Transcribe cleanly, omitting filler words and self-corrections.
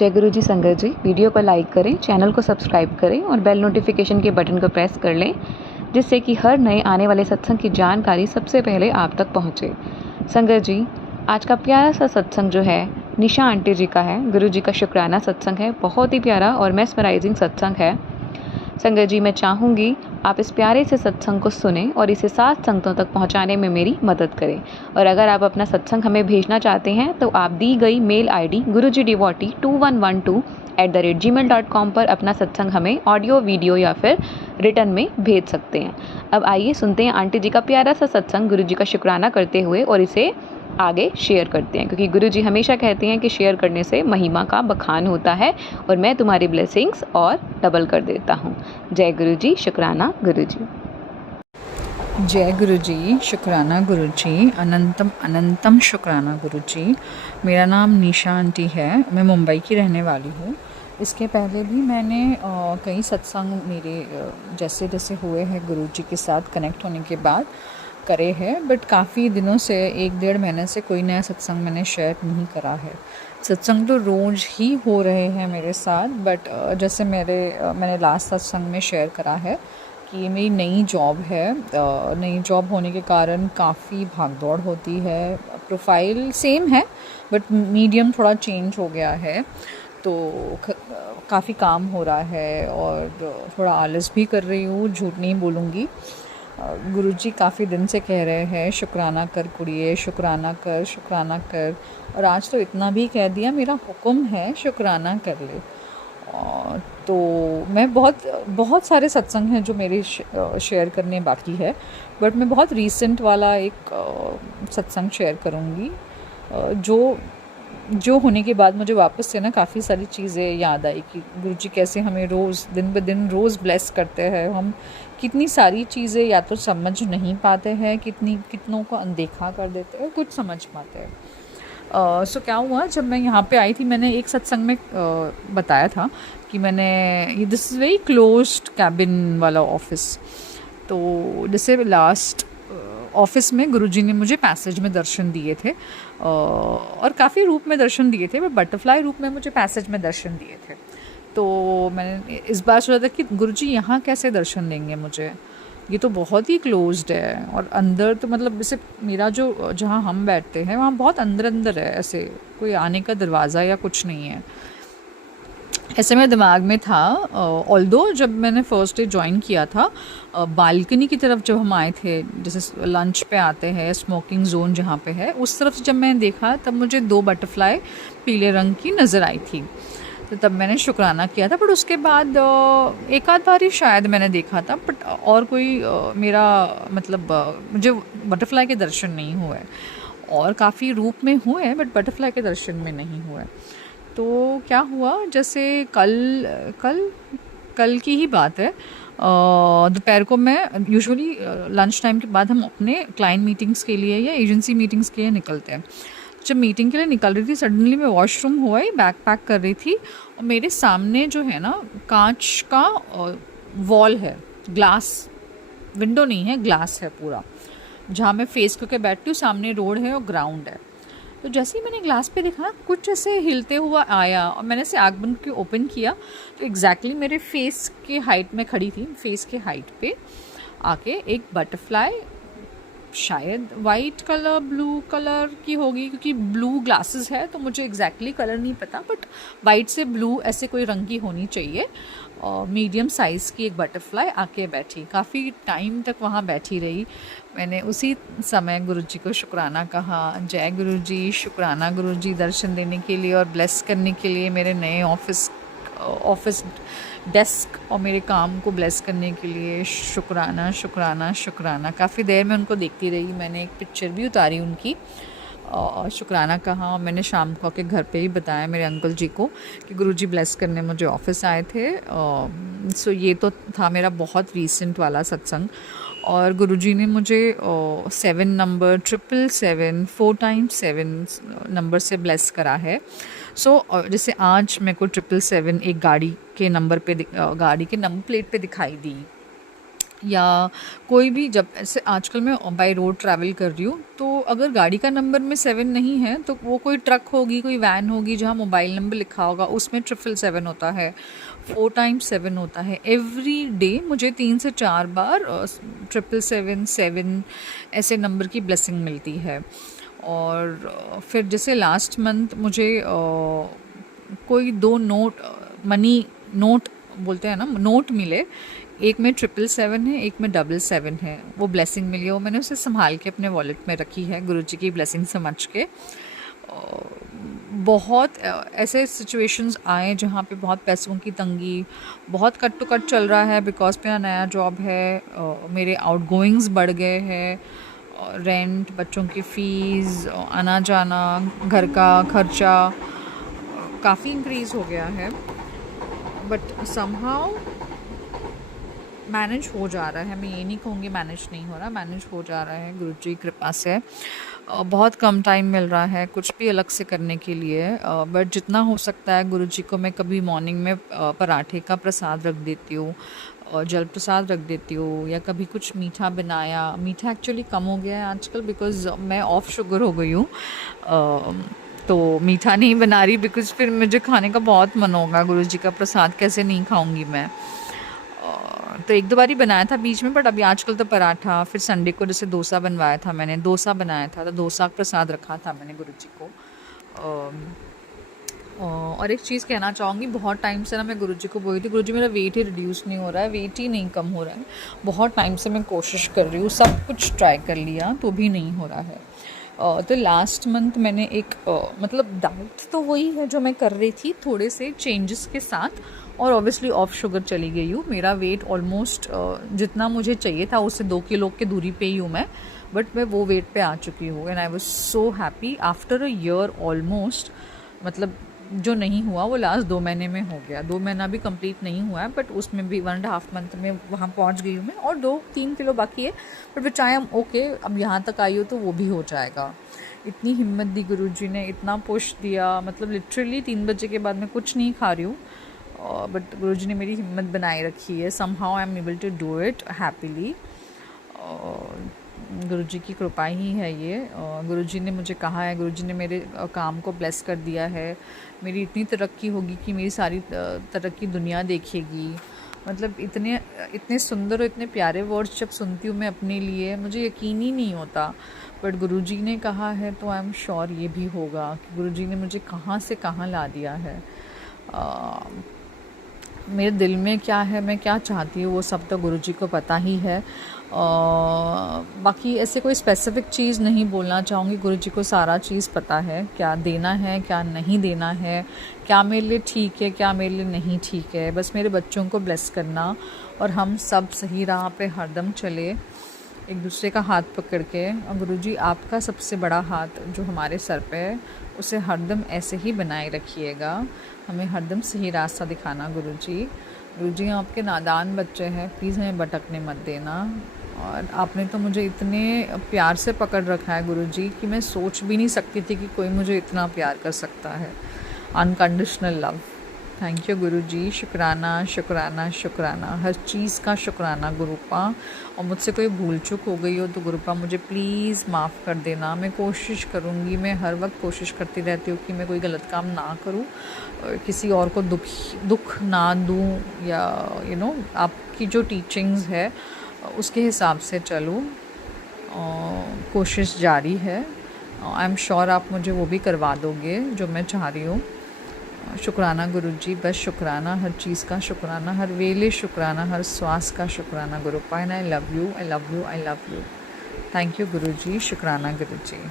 जय गुरु जी संगत जी। वीडियो को लाइक करें, चैनल को सब्सक्राइब करें और बेल नोटिफिकेशन के बटन को प्रेस कर लें, जिससे कि हर नए आने वाले सत्संग की जानकारी सबसे पहले आप तक पहुंचे। संगत जी, आज का प्यारा सा सत्संग जो है निशा आंटी जी का है। गुरु जी का शुक्राना सत्संग है, बहुत ही प्यारा और मेस्मराइजिंग सत्संग है। संगत जी, मैं चाहूँगी आप इस प्यारे से सत्संग को सुनें और इसे 7 संगतों तक पहुंचाने में मेरी मदद करें। और अगर आप अपना सत्संग हमें भेजना चाहते हैं तो आप दी गई मेल आईडी guruji2112@gmail.com पर अपना सत्संग हमें ऑडियो, वीडियो या फिर रिटर्न में भेज सकते हैं। अब आइए सुनते हैं आंटी जी का प्यारा सा सत्संग गुरु जी का शुक्राना करते हुए और इसे आगे शेयर करते हैं, क्योंकि गुरु जी हमेशा कहते हैं कि शेयर करने से महिमा का बखान होता है और मैं तुम्हारी ब्लेसिंग्स और डबल कर देता हूँ। जय गुरु जी, शुक्राना गुरु जी। जय गुरु जी, शुक्राना गुरु जी, अनंतम अनंतम शुक्राना गुरु जी। मेरा नाम निशा आंटी है, मैं मुंबई की रहने वाली हूँ। इसके पहले भी मैंने कई सत्संग मेरे जैसे जैसे हुए हैं गुरु जी के साथ कनेक्ट होने के बाद करे हैं, बट काफ़ी दिनों से 1-1.5 महीने से कोई नया सत्संग मैंने शेयर नहीं करा है। सत्संग तो रोज़ ही हो रहे हैं मेरे साथ, बट जैसे मैंने लास्ट सत्संग में शेयर करा है कि ये मेरी नई जॉब है। नई जॉब होने के कारण काफ़ी भागदौड़ होती है। प्रोफाइल सेम है बट मीडियम थोड़ा चेंज हो गया है, तो काफ़ी काम हो रहा है और थोड़ा आलस भी कर रही हूँ, झूठ नहीं बोलूँगी। गुरुजी काफ़ी दिन से कह रहे हैं शुक्राना कर कुड़िए, शुक्राना कर, शुक्राना कर, और आज तो इतना भी कह दिया, मेरा हुक्म है शुक्राना कर ले। तो मैं बहुत सारे सत्संग हैं जो मेरे शेयर करने बाकी है, बट मैं बहुत रीसेंट वाला एक सत्संग शेयर करूँगी जो होने के बाद मुझे वापस से ना काफ़ी सारी चीज़ें याद आई कि गुरुजी कैसे हमें रोज़ दिन ब दिन रोज़ ब्लेस करते हैं। हम कितनी सारी चीज़ें या तो समझ नहीं पाते हैं, कितनों को अनदेखा कर देते हैं, कुछ समझ पाते हैं। सो क्या हुआ, जब मैं यहाँ पे आई थी, मैंने एक सत्संग में बताया था कि मैंने this is very closed cabin वाला ऑफिस। तो जैसे लास्ट ऑफिस में गुरुजी ने मुझे पैसेज में दर्शन दिए थे और काफ़ी रूप में दर्शन दिए थे, बटरफ्लाई रूप में मुझे पैसेज में दर्शन दिए थे। तो मैंने इस बार सोचा था कि गुरुजी यहाँ कैसे दर्शन देंगे मुझे, ये तो बहुत ही क्लोज्ड है। और अंदर तो मतलब जैसे मेरा जो जहाँ हम बैठते हैं वहाँ बहुत अंदर है, ऐसे कोई आने का दरवाज़ा या कुछ नहीं है। ऐसे मेरे दिमाग में था। ऑल्दो जब मैंने फर्स्ट डे ज्वाइन किया था, बालकनी की तरफ जब हम आए थे, जैसे लंच पे आते हैं, स्मोकिंग जोन जहाँ पे है, उस तरफ से जब मैंने देखा तब मुझे 2 बटरफ्लाई पीले रंग की नज़र आई थी। तो तब मैंने शुक्राना किया था, बट उसके बाद एक आध बार ही शायद मैंने देखा था, बट और कोई मेरा मतलब मुझे बटरफ्लाई के दर्शन नहीं हुए। और काफ़ी रूप में हुए बट बटरफ्लाई के दर्शन में नहीं हुए। तो क्या हुआ, जैसे कल की ही बात है, दोपहर को मैं यूजुअली लंच टाइम के बाद हम अपने क्लाइंट मीटिंग्स के लिए या एजेंसी मीटिंग्स के लिए निकलते हैं। जब मीटिंग के लिए निकल रही थी, सडनली मैं वॉशरूम हुआ ही बैग पैक कर रही थी और मेरे सामने जो है ना कांच का वॉल है, ग्लास विंडो नहीं है, ग्लास है पूरा, जहाँ मैं फेस करके बैठती हूँ। सामने रोड है और ग्राउंड है। तो जैसे ही मैंने ग्लास पे देखा, कुछ ऐसे हिलते हुआ आया और मैंने से आग बंद के ओपन किया, तो एग्जैक्टली मेरे फेस के हाइट में खड़ी थी, फेस के हाइट पे आके एक बटरफ्लाई, शायद वाइट कलर ब्लू कलर की होगी, क्योंकि ब्लू ग्लासेस है तो मुझे एग्जैक्टली कलर नहीं पता, बट वाइट से ब्लू ऐसे कोई रंग की होनी चाहिए। मीडियम साइज़ की एक बटरफ्लाई आके बैठी, काफ़ी टाइम तक वहाँ बैठी रही। मैंने उसी समय गुरुजी को शुक्राना कहा। जय गुरुजी, शुक्राना गुरुजी, दर्शन देने के लिए और ब्लेस करने के लिए, मेरे नए ऑफिस डेस्क और मेरे काम को ब्लेस करने के लिए शुक्राना शुक्राना शुक्राना। काफ़ी देर में उनको देखती रही, मैंने एक पिक्चर भी उतारी उनकी, शुक्राना कहा। और मैंने शाम को आके घर पे ही बताया मेरे अंकल जी को कि गुरुजी ब्लेस करने मुझे ऑफिस आए थे। सो ये तो था मेरा बहुत रीसेंट वाला सत्संग। और गुरुजी ने मुझे 7 नंबर 777 4 times 7 नंबर से ब्लेस करा है। सो जैसे आज मेरे को 777 एक गाड़ी के नंबर पे गाड़ी के नंबर प्लेट पे दिखाई दी, या कोई भी, जब ऐसे आजकल मैं बाय रोड ट्रैवल कर रही हूँ तो अगर गाड़ी का नंबर में 7 नहीं है तो वो कोई ट्रक होगी, कोई वैन होगी जहाँ मोबाइल नंबर लिखा होगा, उसमें 777 होता है, 4 टाइम्स 7 होता है। एवरी डे मुझे 3 से 4 बार 777 ऐसे नंबर की ब्लेसिंग मिलती है। और फिर जैसे लास्ट मंथ मुझे कोई 2 नोट, मनी नोट बोलते हैं ना, नोट मिले। एक में 777 है, एक में 777 है। वो ब्लेसिंग मिली है, वो मैंने उसे संभाल के अपने वॉलेट में रखी है, गुरुजी की ब्लेसिंग समझ के। बहुत ऐसे सिचुएशंस आए जहाँ पे बहुत पैसों की तंगी, बहुत कट टू कट चल रहा है बिकॉज मेरा नया जॉब है, मेरे आउटगोइंग्स बढ़ गए हैं, रेंट, बच्चों की फ़ीस, आना जाना, घर का खर्चा काफ़ी इंक्रीज़ हो गया है। बट समहाउ मैनेज हो जा रहा है। मैं ये नहीं कहूँगी मैनेज नहीं हो रहा, मैनेज हो जा रहा है गुरुजी की कृपा से। बहुत कम टाइम मिल रहा है कुछ भी अलग से करने के लिए, बट जितना हो सकता है गुरुजी को मैं कभी मॉर्निंग में पराठे का प्रसाद रख देती हूँ, जल प्रसाद रख देती हूँ, या कभी कुछ मीठा बनाया। मीठा एक्चुअली कम हो गया है आजकल बिकॉज़ मैं ऑफ शुगर हो गई हूँ, तो मीठा नहीं बना रही बिकॉज़ फिर मुझे खाने का बहुत मन होगा। गुरुजी का प्रसाद कैसे नहीं खाऊंगी मैं। तो 1-2 बार ही बनाया था बीच में, बट अभी आजकल तो पराठा, फिर संडे को जैसे डोसा बनवाया था मैंने, डोसा बनाया था तो डोसा का प्रसाद रखा था मैंने गुरुजी को। और एक चीज़ कहना चाहूँगी, बहुत टाइम से ना मैं गुरुजी को बोली थी, गुरुजी मेरा वेट ही रिड्यूस नहीं हो रहा है, वेट ही नहीं कम हो रहा है। बहुत टाइम से मैं कोशिश कर रही हूँ, सब कुछ ट्राई कर लिया तो भी नहीं हो रहा है। तो लास्ट मंथ मैंने एक मतलब डाइट तो वही है जो मैं कर रही थी, थोड़े से चेंजेस के साथ, और ऑब्वियसली ऑफ शुगर चली गई हूँ। मेरा वेट ऑलमोस्ट जितना मुझे चाहिए था उससे 2 किलो के दूरी पे ही हूँ मैं, बट मैं वो वेट पे आ चुकी हूँ। And I was so happy after a year almost. मतलब जो नहीं हुआ वो लास्ट 2 महीने में हो गया। 2 महीना भी कंप्लीट नहीं हुआ है, बट उसमें भी 1.5 मंथ में वहाँ पहुँच गई हूँ मैं, और 2-3 किलो बाकी है, but which I am okay. अब यहाँ तक आई हो तो वो भी हो जाएगा। इतनी हिम्मत दी गुरुजी ने, इतना पुश दिया, मतलब लिटरली 3 बजे के बाद मैं कुछ नहीं खा रही हूँ, बट गुरुजी ने मेरी हिम्मत बनाए रखी है। Somehow I am able to do it happily. गुरुजी की कृपा ही है ये। गुरुजी ने मुझे कहा है, गुरुजी ने मेरे काम को ब्लेस कर दिया है। मेरी इतनी तरक्की होगी कि मेरी सारी तरक्की दुनिया देखेगी। मतलब इतने सुंदर और इतने प्यारे वर्ड्स जब सुनती हूँ मैं अपने लिए, मुझे यकीन ही नहीं होता, बट गुरुजी ने कहा है तो आई एम श्योर ये भी होगा कि गुरुजी ने मुझे कहाँ से कहाँ ला दिया है। मेरे दिल में क्या है, मैं क्या चाहती हूँ, वो सब तो गुरुजी को पता ही है। बाकी ऐसे कोई स्पेसिफ़िक चीज़ नहीं बोलना चाहूँगी, गुरुजी को सारा चीज़ पता है, क्या देना है क्या नहीं देना है, क्या मेरे लिए ठीक है क्या मेरे लिए नहीं ठीक है। बस मेरे बच्चों को ब्लेस करना, और हम सब सही राह पे हरदम चले, एक दूसरे का हाथ पकड़ के। और गुरुजी आपका सबसे बड़ा हाथ जो हमारे सर पे है, उसे हरदम ऐसे ही बनाए रखिएगा, हमें हरदम सही रास्ता दिखाना गुरुजी। गुरुजी हम आपके नादान बच्चे हैं, प्लीज़ हमें भटकने मत देना। और आपने तो मुझे इतने प्यार से पकड़ रखा है गुरुजी कि मैं सोच भी नहीं सकती थी कि कोई मुझे इतना प्यार कर सकता है। Unconditional love. थैंक यू गुरुजी, शुक्राना शुक्राना शुक्राना, हर चीज़ का शुक्राना गुरुपा। और मुझसे कोई भूल चूक हो गई हो तो गुरुपा मुझे प्लीज़ माफ़ कर देना। मैं कोशिश करूँगी, मैं हर वक्त कोशिश करती रहती हूँ कि मैं कोई गलत काम ना करूँ, किसी और को दुख ना दूँ, या आपकी जो टीचिंग्स है उसके हिसाब से चलूँ। कोशिश जारी है। आई एम श्योर आप मुझे वो भी करवा दोगे जो मैं चाह रही हूँ। शुक्राना गुरुजी, बस शुक्राना, हर चीज़ का शुक्राना, हर वेले शुक्राना, हर श्वास का शुक्राना गुरुपा। And I love you, I love you, I love you. Thank you गुरुजी, शुक्राना गुरुजी।